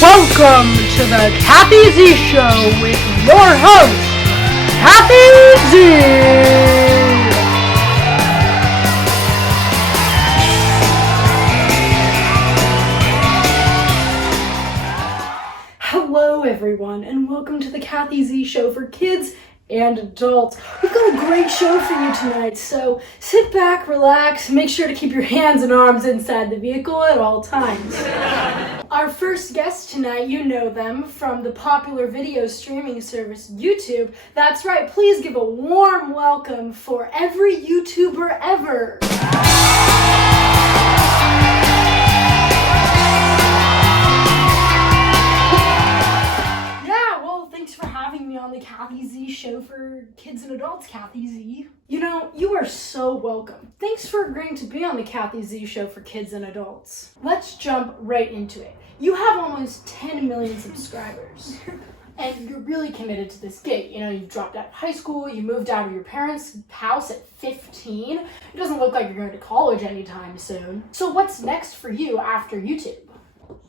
Welcome to the Kathy Z Show with your host, Kathy Z. Hello everyone, and welcome to the Kathy Z Show for kids and adults. We've got a great show for you tonight, so sit back, relax, make sure to keep your hands and arms inside the vehicle at all times. Our first guest tonight, you know them from the popular video streaming service YouTube. That's right, please give a warm welcome for every YouTuber ever. Thanks for having me on the Kathy Z Show for kids and adults, Kathy Z. You know, you are so welcome. Thanks for agreeing to be on the Kathy Z Show for kids and adults. Let's jump right into it. You have almost 10 million subscribers. And you're really committed to this gig. You know, you dropped out of high school, you moved out of your parents' house at 15. It doesn't look like you're going to college anytime soon. So what's next for you after YouTube?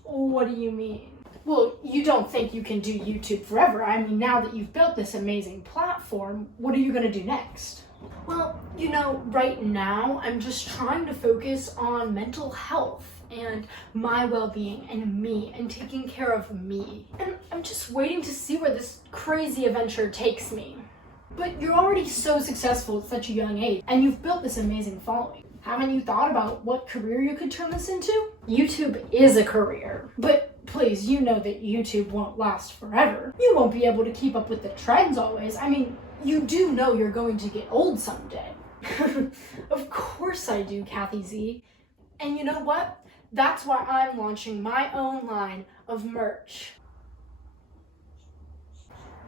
What do you mean? Well, you don't think you can do YouTube forever. I mean, now that you've built this amazing platform, what are you going to do next? Well, you know, right now, I'm just trying to focus on mental health and my well-being and me and taking care of me. And I'm just waiting to see where this crazy adventure takes me. But you're already so successful at such a young age, and you've built this amazing following. Haven't you thought about what career you could turn this into? YouTube is a career, but please, you know that YouTube won't last forever. You won't be able to keep up with the trends always. I mean, you do know you're going to get old someday. Of course I do, Kathy Z. And you know what? That's why I'm launching my own line of merch.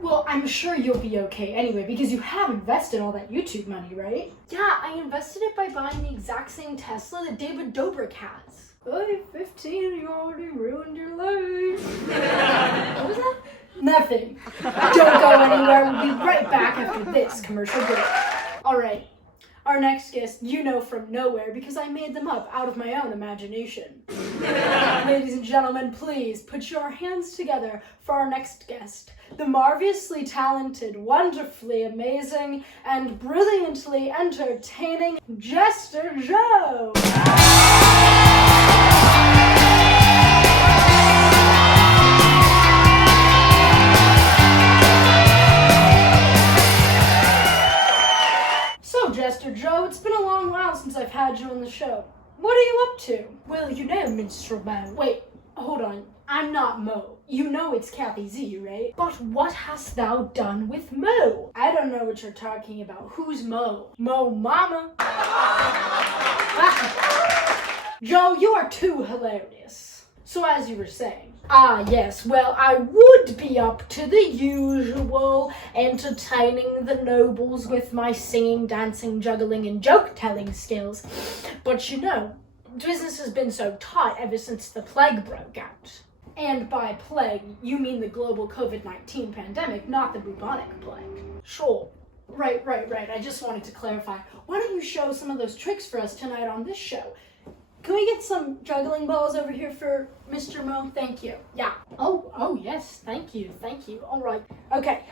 Well, I'm sure you'll be okay anyway, because you have invested all that YouTube money, right? Yeah, I invested it by buying the exact same Tesla that David Dobrik has. Hey, 15, you already ruined your life. What was that? Nothing. Don't go anywhere. We'll be right back after this commercial break. All right. Our next guest, you know from nowhere because I made them up out of my own imagination. Ladies and gentlemen, please put your hands together for our next guest, the marvelously talented, wonderfully amazing, and brilliantly entertaining Jester Joe. Jester Joe, it's been a long while since I've had you on the show. What are you up to? Well, you know, Minstrel Mo. Wait, hold on. I'm not Mo. You know it's Kathy Z, right? But what hast thou done with Mo? I don't know what you're talking about. Who's Mo? Mo Mama? Joe, you are too hilarious. So as you were saying, yes, well, I would be up to the usual, entertaining the nobles with my singing, dancing, juggling, and joke-telling skills. But you know, business has been so tight ever since the plague broke out. And by plague, you mean the global COVID-19 pandemic, not the bubonic plague. Sure. Right. I just wanted to clarify. Why don't you show some of those tricks for us tonight on this show? Can we get some juggling balls over here for Mr. Mo? Thank you. Yeah. Oh, yes. Thank you. All right. Okay.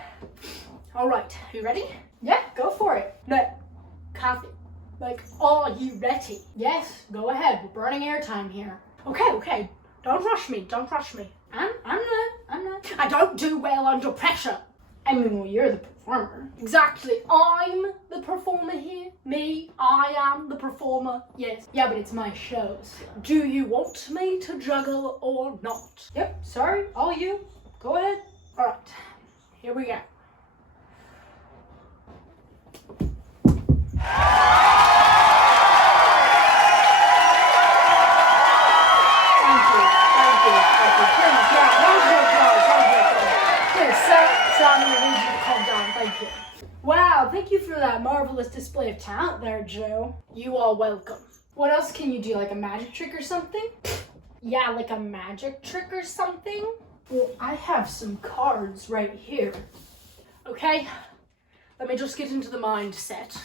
All right. You ready? Yeah, go for it. No, Kathy. Are you ready? Yes, go ahead. We're burning airtime here. Okay. Don't rush me. I'm not. I don't do well under pressure. I mean, well, you're the performer. Exactly. I'm the performer here. Me, I am the performer. Yes. Yeah, but it's my show. So. Do you want me to juggle or not? Yep, sorry. All you. Go ahead. All right. Here we go. Wow, thank you for that marvelous display of talent there, Joe. You are welcome. What else can you do, like a magic trick or something? Yeah, like a magic trick or something? Well, I have some cards right here. Okay, let me just get into the mindset.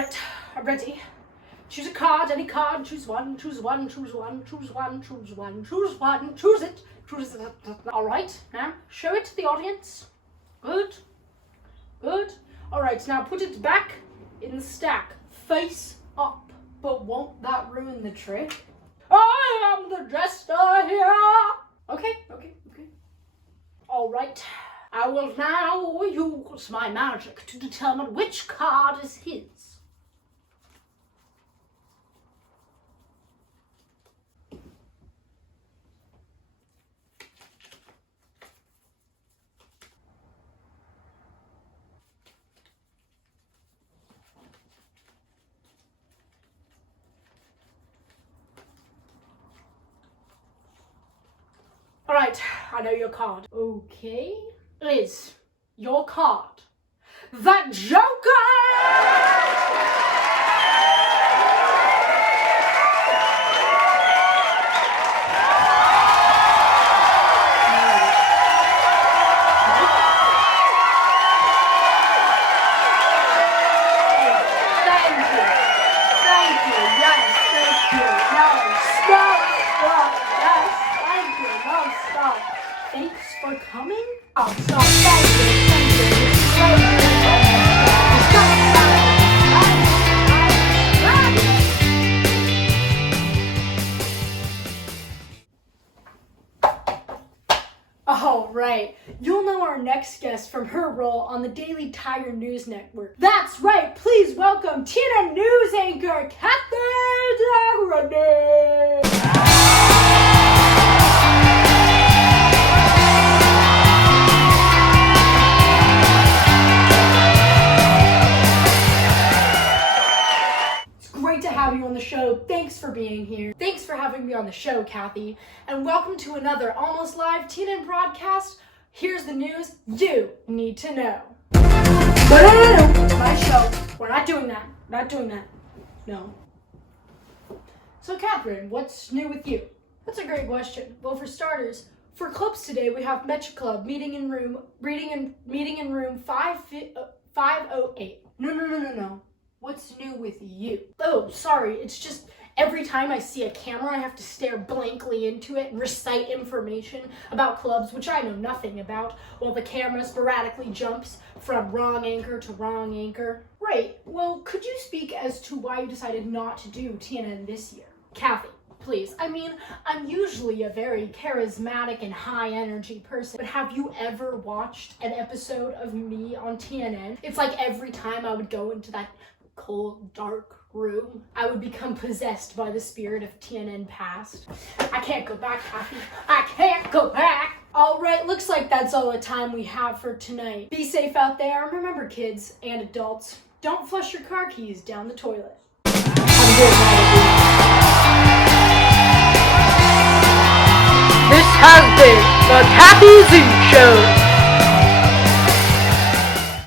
Alright, I'm ready. Choose a card, any card. Choose one, choose one, choose one, choose one, choose one, choose one, choose it. Choose it. Alright, now show it to the audience. Good. Good. Alright, now put it back in the stack. Face up. But won't that ruin the trick? I am the jester here. Okay. Alright. I will now use my magic to determine which card is his. Alright, I know your card. Okay. Is your card the Joker? Thank you, yes, thank you. No, stop, yes, thank you, no, stop. Thanks for coming? Oh, stop, thank you. All right, you'll know our next guest from her role on the Daily Tiger News Network. That's right, please welcome TNN News anchor Catherine Zagrani. Great to have you on the show. Thanks for being here. Thanks for having me on the show, Kathy. And welcome to another Almost Live TNN broadcast. Here's the news you need to know. No. My show. We're not doing that. Not doing that. No. So, Catherine, what's new with you? That's a great question. Well, for starters, for clubs today, we have Metro Club meeting in room 508. No. What's new with you? Oh, sorry, it's just every time I see a camera, I have to stare blankly into it and recite information about clubs, which I know nothing about, while the camera sporadically jumps from wrong anchor to wrong anchor. Right, well, could you speak as to why you decided not to do TNN this year? Kathy, please. I mean, I'm usually a very charismatic and high-energy person, but have you ever watched an episode of me on TNN? It's like every time I would go into that cold, dark room, I would become possessed by the spirit of TNN past. I can't go back, Kathy. I can't go back! Alright, looks like that's all the time we have for tonight. Be safe out there, and remember, kids and adults, don't flush your car keys down the toilet. Have a good night, everyone. This has been the Kathy Z Show.